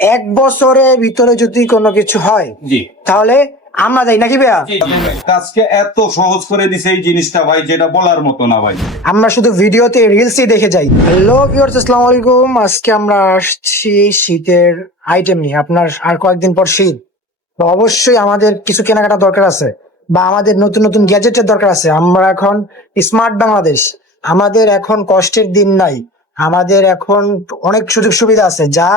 এক বছরের ভিতরে যদি কোনো কিছু হয় জি। তাহলে আমরা যাই নাকি ভাইয়া। কাজকে এত সহজ করে দিছে এই জিনিসটা ভাই যেটা বলার মতো না ভাই। আমরা শুধু ভিডিওতে রিলসই দেখে যাই। হ্যালো ভিউয়ার্স আসসালামু আলাইকুম। আজকে আমরা আসছি শীতের আইটেম নিয়ে। আপনার আর কয়েকদিন পর শীত। তো অবশ্যই আমাদের কিছু কেনাকাটা দরকার আছে বা আমাদের নতুন নতুন গ্যাজেটের দরকার আছে। আমরা এখন স্মার্ট বাংলাদেশ। আমাদের এখন কষ্টের দিন নাই। আমাদের এখন অনেক সুযোগ সুবিধা আছে যা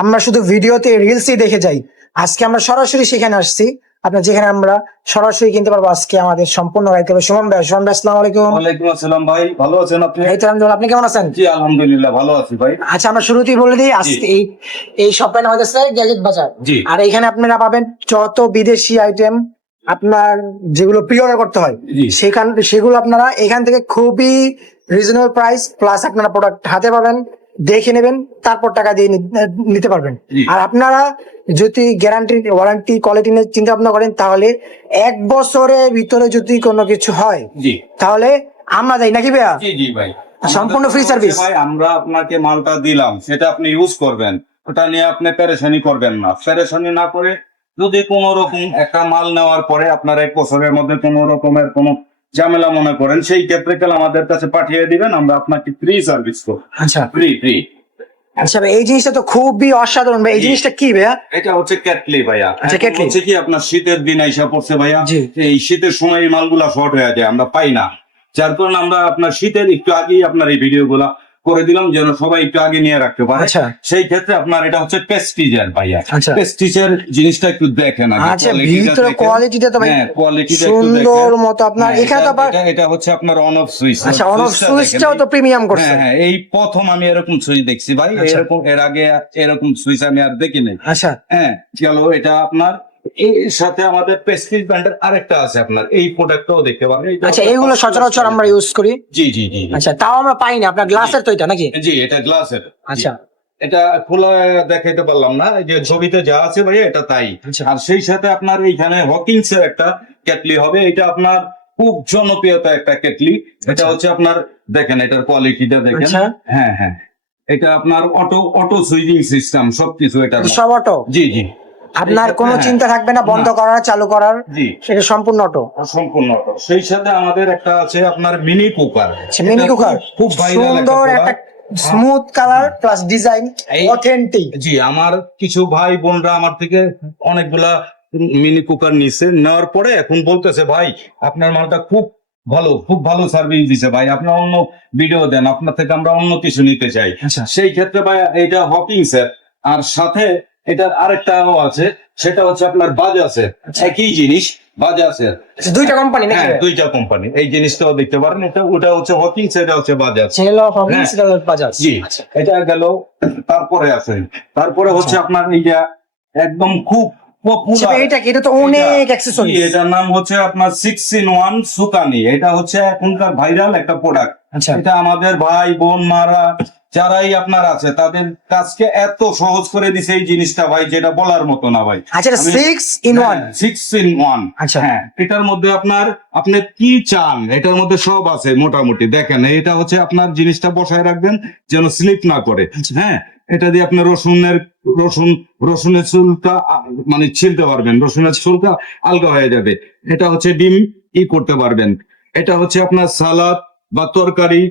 আমরা শুধু ভিডিওতে রিলসই দেখে যাই। আজকে আমরা সরাসরি সেখানে আসছি। আপনার যেখানে আমরা সরাসরি কিনতে পারব আজকে আমাদের সম্পূর্ণ গাইতে হবে সুমন ভাই। সুমন ভাই আসসালামু আলাইকুম। ওয়ালাইকুম আসসালাম ভাই ভালো আছেন আপনি? এই তো আলহামদুলিল্লাহ আপনি কেমন আছেন? জি আলহামদুলিল্লাহ ভালো আছি ভাই। আচ্ছা আমরা শুরুতেই বলে দিই আজকে এই এই শপের নাম হচ্ছে গ্যাজেট বাজার। জি। আর এখানে আপনারা পাবেন যত বিদেশি আইটেম আপনার যেগুলো প্রি অর্ডার করতে হয় সেখান সেগুলো আপনারা এখান থেকে খুবই রিজনেবল প্রাইস প্লাস আপনারা প্রোডাক্ট হাতে পাবেন দেখে নেবেন তারপর টাকা দিয়ে নিতে পারবেন। আর আপনারা যদি গ্যারান্টি ওয়ারেন্টি কোয়ালিটি নিয়ে চিন্তা ভাবনা করেন তাহলে এক বছরের ভিতরে যদি কোনো কিছু হয় তাহলে আমরা যাই নাকি ভাইয়া? সম্পূর্ণ। হচ্ছে ভাই আমরা আপনাকে মালটা দিলাম সেটা আপনি ইউজ করবেন। ওটা নিয়ে আপনি পেরেশানি করবেন না। পেরেশানি না করে যদি কোন রকম একটা মাল নেওয়ার পরে আপনার এক বছরের মধ্যে কোনো রকমের কোনো ঝামেলা মনে করেন সেই ক্ষেত্রে কাল আমাদের কাছে পাঠিয়ে দিবেন আমরা আপনাকে ফ্রি সার্ভিস করব। আচ্ছা। ফ্রি ফ্রি আচ্ছা ভাই, এই জিনিসটা তো খুবই অসাধারণ ভাই এই জিনিসটা কি ভাইয়া? এটা হচ্ছে ক্যাটলি ভাইয়া। আচ্ছা, ক্যাটলি। হচ্ছে কি আপনার শীতের দিন আইসা পড়ছে ভাইয়া। এই শীতের সময় এই মালগুলা শর্ট হয়ে যায় আমরা পাই না। যার কারণে আমরা আপনার শীতের একটু আগেই আপনার এই ভিডিও গুলা করে দিলাম যেন সবাই একটু আগে নিয়ে রাখতে পারে। আচ্ছা। সেই ক্ষেত্রে আপনার এটা হচ্ছে পেস্টিজের ভাইয়া। আচ্ছা। পেস্টিজের জিনিসটা একটু দেখেন আচ্ছা ভিতরে কোয়ালিটিটা তো ভাই হ্যাঁ, সুন্দর মতো আপনার হ্যাঁ, এখানে তো এটা- আবার এটা- এটা হচ্ছে আপনার অন অফ সুইচ আচ্ছা অন সুইচটাও তো প্রিমিয়াম করছে হ্যাঁ হ্যাঁ এই প্রথম আমি এরকম সুইচ দেখছি ভাই। আচ্ছা। এরকম এর আগে এরকম সুইচ আমি আর দেখি নাই আচ্ছা। হ্যাঁ গেল এটা আপনার এর সাথে আমাদের প্রেস্টিজ ব্র্যান্ডের আরেকটা আছে আপনার এই প্রোডাক্টটাও দেখতে পারেন। আচ্ছা এইগুলো সচরাচর আমরা ইউজ করি? জি জি জি। আচ্ছা তাও আমরা পাই না আপনার গ্লাসের তো এটা নাকি? জি এটা গ্লাসের আচ্ছা। এটা খোলা দেখাইতে পারলাম না যে ছবিতে যা আছে ভাই এটা তাই। আচ্ছা। আর সেই সাথে আপনার এইখানে হকিংস এর একটা কেটলি হবে এটা আপনার খুব জনপ্রিয়তা একটা কেটলি। এটা আচ্ছা। হচ্ছে আপনার দেখেন এটার কোয়ালিটিটা দেখেন। আচ্ছা। হ্যাঁ হ্যাঁ। এটা আপনার অটো অটো সুইচিং সিস্টেম সবকিছু এটা সব অটো জি জি। আপনার কোনো হ্যাঁ। চিন্তা থাকবে না বন্ধ। করার চালু করার সেটা সম্পূর্ণ অটো সম্পূর্ণ অটো সেই সাথে আমাদের একটা আছে আপনার মিনি কুকার মিনি কুকার খুব সুন্দর একটা smooth colour plus design authentic জি আমার কিছু ভাই বোনরা আমার থেকে অনেকগুলা মিনি কুকার নিছে। নেওয়ার পরে এখন বলতেছে ভাই আপনার মালটা খুব ভালো খুব ভালো সার্ভিস দিছে ভাই। আপনি অন্য ভিডিও দেন। আপনার থেকে আমরা অন্য কিছু নিতে চাই। আচ্ছা। সেই ক্ষেত্রে ভাই এটা হকিং স্যার আর সাথে এটার আরেকটাও আছে সেটা হচ্ছে আপনার বাজাজের একই জিনিস বাজাজের। আচ্ছা, দুইটা কোম্পানি নাকি? হ্যাঁ দুইটা কোম্পানি এই জিনিসটাও দেখতে পারেন এটা ওটা হচ্ছে হকিং এটা হচ্ছে বাজাজ। হ্যাঁ। Sale off Bajaj. জি। আচ্ছা। এটা গেল তারপরে আছে। তারপরে হচ্ছে আপনার এই যে একদম খুব আচ্ছা, popular এটা তো অনেক অ্যাক্সেসরি এটার নাম হচ্ছে আপনার সিক্স ইন ওয়ান সুকানি এটা হচ্ছে এখনকার ভাইরাল একটা প্রোডাক্ট আচ্ছা এটা আমাদের ভাই বোন মারা যারাই আপনার আছে তাদের কাজকে এত সহজ করে দিছে এই জিনিসটা ভাই যেটা বলার মতো না ভাই। আচ্ছা six in one six in one আচ্ছা। হ্যাঁ এটার মধ্যে আপনার আপনি কি চান এটার মধ্যে সব আছে মোটামুটি। দেখেন এটা হচ্ছে আপনার জিনিসটা বসায় রাখবেন যেন স্লিপ না করে। আচ্ছা। হ্যাঁ এটা দিয়ে আপনি রসুনের রসুন রসুনের চুলটা মানে ছিলতে পারবেন রসুনের চুলটা আলগা হয়ে যাবে। এটা হচ্ছে ডিম ই করতে পারবেন। এটা হচ্ছে আপনার সালাদ বা তরকারি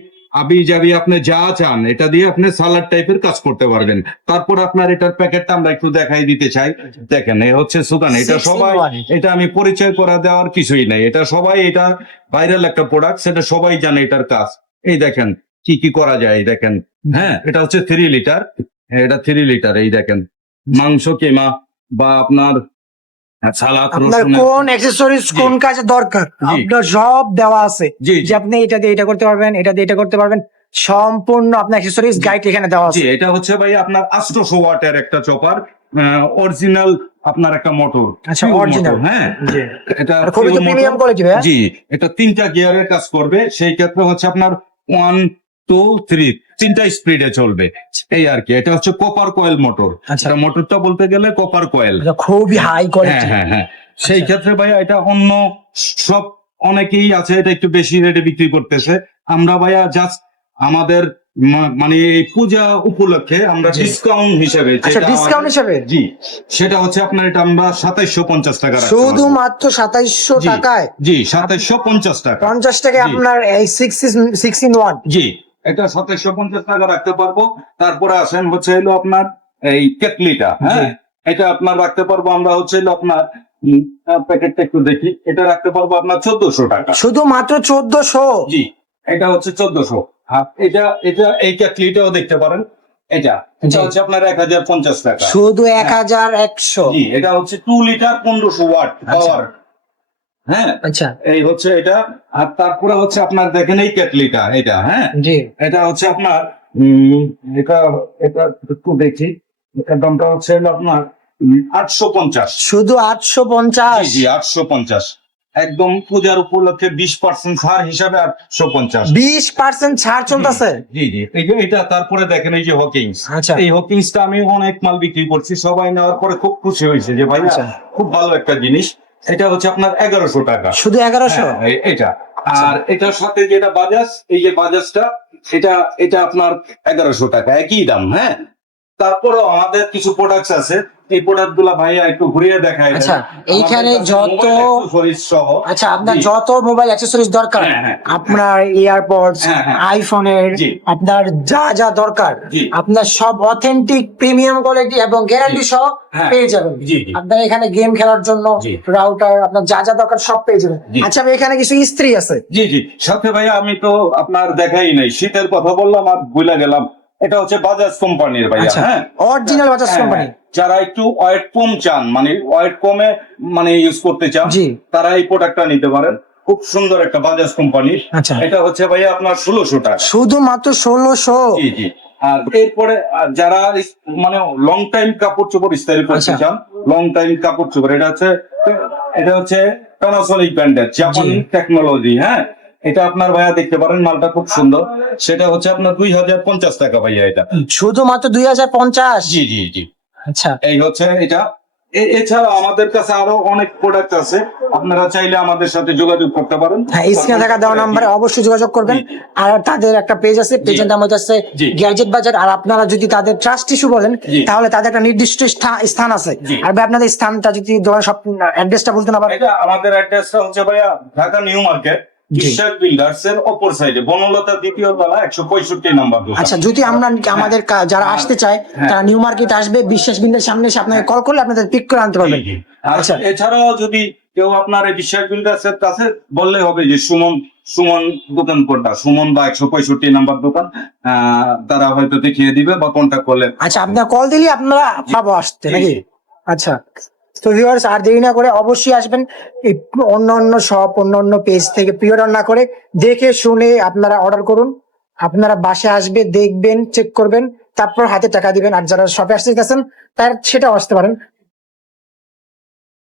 আবি যাবি আপনি যা চান এটা দিয়ে আপনি সালাদ টাইপের কাজ করতে পারবেন। তারপর আপনার এটার প্যাকেটটা আমরা একটু দেখাই দিতে চাই। দেখেন এই হচ্ছে সুগান এটা সবাই এটা আমি পরিচয় করা দেওয়ার কিছুই নাই। এটা সবাই এটা ভাইরাল একটা প্রোডাক্ট সেটা সবাই জানে এটার কাজ। এই দেখেন কি কি করা যায় এই দেখেন। হ্যাঁ এটা হচ্ছে থ্রি লিটার এটা থ্রি লিটার এই দেখেন। মাংস কেমা বা আপনার আপনার কোন অ্যাক্সেসরিজ কোন কাজে দরকার? আপনার সব দেওয়া আছে। যে আপনি এটা দিয়ে এটা করতে পারবেন এটা দিয়ে এটা করতে পারবেন সম্পূর্ণ আপনার অ্যাক্সেসরিজ গাইড এখানে দেওয়া আছে। এটা হচ্ছে ভাই আপনার ওয়াটের একটা চপার অরিজিনাল আপনার একটা মোটর আচ্ছা, original। হ্যাঁ। এটা খুবই প্রিমিয়াম কোয়ালিটি জি এটা তিনটা গিয়ারের কাজ করবে। সেই ক্ষেত্রে হচ্ছে আপনার ওয়ান টু থ্রি তিনটা স্পিডে চলবে। এই আর কি এটা হচ্ছে কপার কয়েল মোটর আচ্ছা। মোটরটা বলতে গেলে কপার কয়েল খুবই হাই হ্যাঁ কোয়ালিটি হ্যাঁ। হ্যাঁ সেই ক্ষেত্রে ভাইয়া এটা অন্য সব অনেকেই আছে এটা একটু বেশি রেটে বিক্রি করতেছে। আমরা ভাইয়া জাস্ট আমাদের মানে এই পূজা উপলক্ষে আমরা ডিসকাউন্ট হিসেবে আচ্ছা ডিসকাউন্ট হিসেবে? জি সেটা হচ্ছে আপনার এটা আমরা সাতাইশশো পঞ্চাশ টাকা পারব। শুধুমাত্র সাতাইশশো টাকায়? জি সাতাইশশো পঞ্চাশ টাকা। পঞ্চাশ টাকায় আপনার এই সিক্স সিক্স ইন ওয়ান জি। এটা সাতাইশশো পঞ্চাশ টাকা রাখতে পারব। তারপরে আসেন হচ্ছে হলো আপনার এই কেটলিটা হ্যাঁ? এটা আপনার রাখতে পারব আমরা হচ্ছে হলো আপনার প্যাকেটটা একটু দেখি। এটা রাখতে পারব আপনার চোদ্দশো টাকা। শুধুমাত্র চোদ্দশো? জি এটা হচ্ছে চোদ্দশো। আর এটা এটা এই কেটলিটাও দেখতে পারেন। এটা এটা হচ্ছে আপনার এক হাজার পঞ্চাশ টাকা। শুধু এক হাজার একশো। এটা হচ্ছে টু লিটার পনেরোশো ওয়াট পাওয়ার হ্যাঁ? আচ্ছা। এই হচ্ছে এটা আর তারপরে হচ্ছে আপনার দেখেন এই কেটলিটা এটা হ্যাঁ? জি। এটা হচ্ছে আপনার এটা এটা একটু দেখি এটার দামটা হচ্ছে আপনার আটশো পঞ্চাশ। শুধু আটশো পঞ্চাশ? জি আটশো পঞ্চাশ। একদম পূজার উপলক্ষে বিশ পার্সেন্ট ছাড় হিসাবে আটশো পঞ্চাশ। বিশ পার্সেন্ট ছাড় চলতেছে? জি জি যে এটা তারপরে দেখেন এই যে হকিংস আচ্ছা। এই হকিংসটা আমি অনেক মাল বিক্রি করছি সবাই নেওয়ার পরে খুব খুশি হয়েছে যে ভাই আচ্ছা। খুব ভালো একটা জিনিস। এটা হচ্ছে আপনার এগারোশো টাকা। শুধু এগারোশো? হ্যাঁ, এটা আর এটার সাথে যেটা বাজাজ এই যে বাজাজটা এটা এটা আপনার এগারোশো টাকা একই দাম হ্যাঁ? তারপরেও আমাদের কিছু প্রোডাক্টস আছে। এই প্রোডাক্টগুলা ভাইয়া একটু ঘুরিয়ে দেখায় আচ্ছা, এইখানে যত- আচ্ছা আপনার যত মোবাইল অ্যাক্সেসরিজ দরকার হ্যাঁ, হ্যাঁ। আপনার ইয়ারপডস হ্যাঁ। আইফোনের আপনার যা যা দরকার আপনার সব অথেন্টিক প্রিমিয়াম কোয়ালিটি এবং গ্যারান্টি সহ। পেয়ে যাবেন। আপনার এখানে গেম খেলার জন্য রাউটার আপনার যা যা দরকার সব পেয়ে যাবেন। আচ্ছা এখানে কিছু ইস্ত্রি আছে। জি জি। সাথে ভাইয়া আমি তো আপনার দেখাই নাই। শীতের কথা বললাম আর ভুলে গেলাম। এটা হচ্ছে বাজাজ কোম্পানির ভাইয়া আচ্ছা হ্যাঁ? Original Bajaj company. যারা একটু ওয়েট কম চান মানে ওয়েট কমে মানে ইউজ করতে চান তারা এই প্রোডাক্টটা নিতে পারেন। খুব সুন্দর একটা বাজাজ কোম্পানির আচ্ছা। এটা হচ্ছে ভাইয়া আপনার ষোলোশো টাকা। শুধুমাত্র ষোলোশো? জি জি। আর এরপরে যারা মানে লং টাইম কাপড় চোপড় স্টাইল করতে আচ্ছা। চান লং টাইম কাপড় চোপড় এটা হচ্ছে এটা হচ্ছে প্যানাসোনিক ব্র্যান্ডের জাপানি টেকনোলজি হ্যাঁ? এটা আপনার ভাইয়া দেখতে পারেন মালটা খুব সুন্দর। সেটা হচ্ছে আপনার দুই হাজার পঞ্চাশ টাকা ভাইয়া এটা। শুধুমাত্র দুই হাজার পঞ্চাশ? জি জি জি। আচ্ছা। এই হচ্ছে এটা। এছাড়া আমাদের কাছে আরও অনেক প্রোডাক্ট আছে। আপনারা চাইলে আমাদের সাথে যোগাযোগ করতে পারেন। হ্যাঁ স্ক্রিনে থাকা দেওয়া নাম্বারে অবশ্যই যোগাযোগ করবেন। আর তাদের একটা পেজ আছে পেজের নাম হচ্ছে গ্যাজেট বাজার আর আপনারা যদি তাদের ট্রাস্ট ইস্যু বলেন তাহলে তাদের একটা নির্দিষ্ট স্থান আছে। আর ভাই আপনাদের স্থানটা যদি ধরেন সব অ্যাড্রেসটা বলতেন আবার এটা আমাদের অ্যাড্রেসটা হচ্ছে ভাইয়া Dhaka new market. Biswas builders এর অপর সাইডে বনলতা দ্বিতীয় তলা একশো পঁয়ষট্টি নাম্বার আচ্ছা যদি আমরা আমাদের যারা আসতে চায় হ্যাঁ। তারা নিউ মার্কেট আসবে বিশ্বাস বিন্দের সামনে এসে আপনাকে কল করলে আপনাদের পিক করে আনতে পারবেন। আচ্ছা। এছাড়াও যদি কেউ আপনার এই বিশ্বাস বিল্ডার্স এর কাছে বললে হবে যে সুমন সুমন দোকান কোনটা সুমন বা একশো পঁয়ষট্টি নাম্বার দোকান তারা হয়তো দেখিয়ে দিবে বা কন্ট্যাক্ট করলে। আচ্ছা আপনার কল দিলে আপনারা পাবো আসতে নাকি? আচ্ছা। তো ভিউয়ার্স আর দেরি না করে অবশ্যই আসবেন। এই অন্য অন্য শপ অন্য অন্য পেজ থেকে প্রি অর্ডার না করে দেখে, শুনে আপনারা অর্ডার করুন। আপনারা বাসে আসবে, দেখবেন চেক করবেন, তারপর হাতে টাকা দিবেন। আর যারা শপে আসতে গেছেন তার সেটা আসতে পারেন।